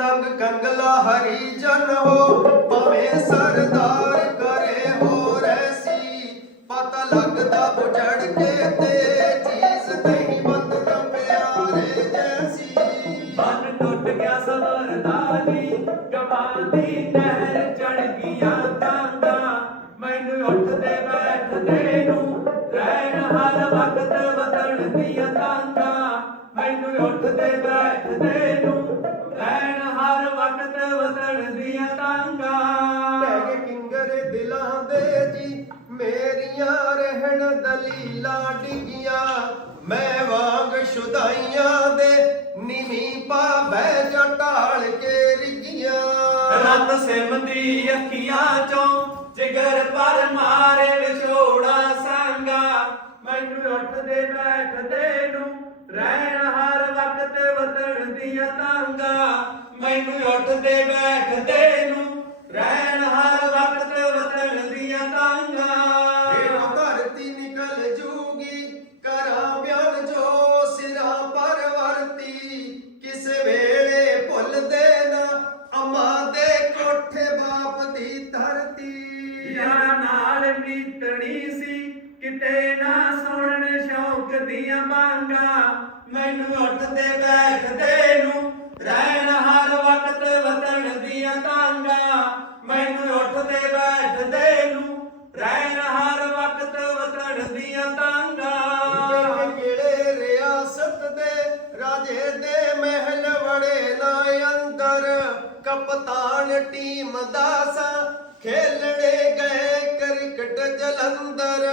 ਨੰਗ ਕੰਗਲਾ ਹਰੀ ਜਨ ਹੋ, ਭਾਵੇਂ ਸਰਦਾਰ ਕਰੇ ਹੋ ਰੈਸੀ ਪਤਾ ਲੱਗਦਾ ਬੁਝੜ ਕੇ ਤੇ ਚੀਜ਼ ਨਹੀਂ ਮਤਲਬ ਪਿਆਰੇ ਜੈਸੀ। ਮਨ ਟੁੱਟ ਗਿਆ ਸਬਰਦਾ ਜੀ ਗਵਾਂਦੀ ਨਹਿਰ ਚੜ ਗਿਆ ਮੈਨੂੰ ਉੱਠਦੇ ਬੈਠਦੇ ਨੂੰ ਰਹਿਣ ਹਰ ਵਕਤ ਵਤਣ ਦੀਆਂ ਤਾਂਗਾ ਟਹਿ ਕਿੰਗਰੇ ਦਿਲਾਂ ਦੇ ਜੀ ਮੇਰੀਆਂ ਰਹਿਣ ਦਲੀਲਾਂ ਡਿੱਗੀਆਂ। ਮੈਂ ਵਾਂਗ ਸ਼ੁਦਾਈਆਂ ਦੇ ਨੀਵੀਂ ਪਾ ਬਹਿ ਜਾ ਢਾਲ ਕੇ ਰਿਗੀਆਂ ਰਤ ਸਿਮਦੀ ਅੱਖੀਆਂ ਚੋਂ ਜਿਗਰ ਪਰ ਮਾਰੇ ਵਿਛੋੜਾ ਸੰਗਾ ਮੈਨੂੰ ਉੱਠਦੇ ਬੈਠਦੇ ਨੂੰ ਰਹਿਣ ਦੀਆਂ ਤਾਂਗਾ ਮੈਨੂੰ ਉੱਠਦੇ ਬੈਠਦੇ ਨੂੰ ਰਹਿਣ ਹਰ ਵਕਤ ਵਤਣ ਦੀਆਂ ਤਾਂਗਾ ਇਹ ਧਰਤੀ ਨਿਕਲ ਜੂਗੀ ਕਰਾਂ ਬਿਆਨ ਜੋ ਸਿਰਾਂ ਪਰ ਵਰਤੀ। ਕਿਸ ਵੇਲੇ ਭੁੱਲਦੇ ਨਾ ਅਮਾਂ ਦੇ ਕੋਠੇ ਬਾਪ ਦੀ ਧਰਤੀ। ਯਾਰਾਂ ਨਾਲ ਮੀਤਣੀ ਸੀ ਕਿਤੇ ਨਾ ਸੁਣਨ ਸ਼ੌਕ ਦੀਆਂ ਮੰਗਾਂ ਮੈਨੂੰ ਉੱਠਦੇ ਬੈਠਦੇ ਰਾਜੇ ਦੇ ਮਹਿਲ ਵੜੇ ਨਾ ਅੰਦਰ। ਕਪਤਾਨ ਟੀਮ ਦਾ ਸਾ ਖੇਲੜੇ ਗਏ ਕ੍ਰਿਕਟ ਜਲੰਧਰ।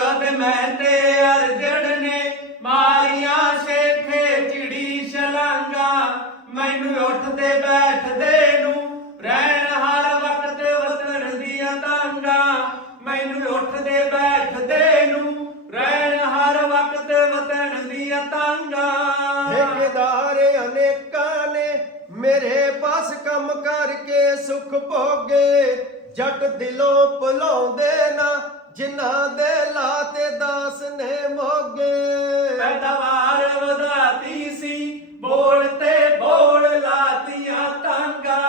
ਕਦ ਮੈਂ ਤੇ ਅਰਜਣ ਨੇ ਮਾਰੀਆਂ ਸੇਠੇ ਚਿੜੀ ਛਲਾਂਗਾ। ਮੈਨੂੰ ਉੱਠਦੇ ਬੈਠਦੇ ਨੂੰ ਰਹਿਣ ਹਰ ਵਕਤ ਵਸਣ ਦੀਆਂ ਤਾਂਗਾ। ਮੈਨੂੰ ਉੱਠਦੇ ਬੈਠਦੇ ਨੂੰ ਰਹਿਣ ਹਰ ਵਕਤ ਵਸਣ ਦੀਆਂ ਤਾਂਗਾ। ਠੇਕੇਦਾਰ ਅਨੇਕਾਂ ਨੇ ਮੇਰੇ ਪਾਸ ਕੰਮ ਕਰਕੇ ਸੁਖ ਭੋਗੇ। ਜੱਟ ਦਿਲੋਂ ਭੁਲਾਉਂਦੇ ਨਾ, ਜਿਨ੍ਹਾਂ ਦੇ ਲਾਤੇ ਦਾਸ ਨੇ ਮੋਗੇ। ਪੈਦਾਵਾਰ ਵਧਾਤੀ ਸੀ, ਬੋਲ ਤੇ ਬੋਲ ਲਾਤੀਆਂ ਤਾਂਗਾ।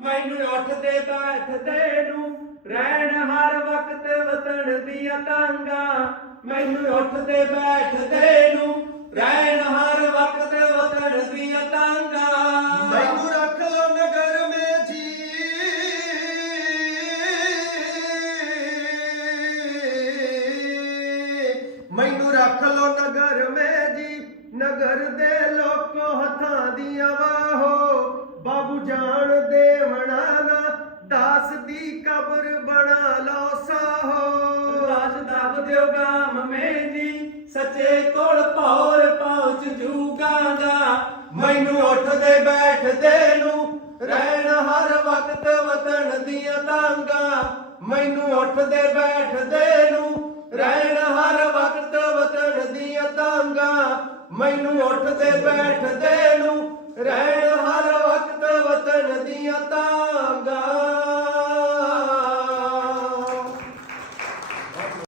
ਮੈਨੂੰ ਉੱਠਦੇ ਬੈਠਦੇ ਨੂੰ ਰਹਿਣ ਹਰ ਵਕਤ ਵਤਨ ਦੀਆਂ ਤਾਂਗਾ। ਮੈਨੂੰ ਉੱਠਦੇ ਬੈਠਦੇ ਨੂੰ ਰਹਿਣ ਹਰ ਵਕਤ ਵਤਨ ਦੀਆਂ ਤਾਂਗਾ ਮੈਨੂੰ ਰੱਖ ਲੋ ਨਗਰ ਮੇ ਜੀ। ਮੈਨੂੰ ਰੱਖ ਲੋ ਨਗਰ ਮੇ ਜੀ। ਨਗਰ ਦੇ ਲੋਕੋ ਹੱਥਾਂ ਦੀਆਂ ਵਾਹੋ ਬਾਬੂ ਜਾਣ ਦੇਵਣਾ ਨਾ ਦਾਸ ਦੀ ਕਬਰ ਬਣਾ ਲਓ ਸਾਹੋ। ਲਾਸ਼ ਦਬ ਦਿਓ ਗਾਮ ਮੇ ਜੀ ਸੱਚੇ ਕੋਲ ਦੀਆਂ ਤਾਂਗਾ ਮੈਨੂੰ ਉੱਠਦੇ ਬੈਠਦੇ ਨੂੰ, ਰਹਿਣ ਹਰ ਵਕਤ ਵਤਨ ਦੀਆਂ ਤਾਂਗਾ ਮੈਨੂੰ ਉੱਠਦੇ ਬੈਠਦੇ ਨੂੰ, ਰਹਿਣ ਹਰ ਵਕਤ ਵਤਨ ਦੀਆਂ ਤਾਂਗਾ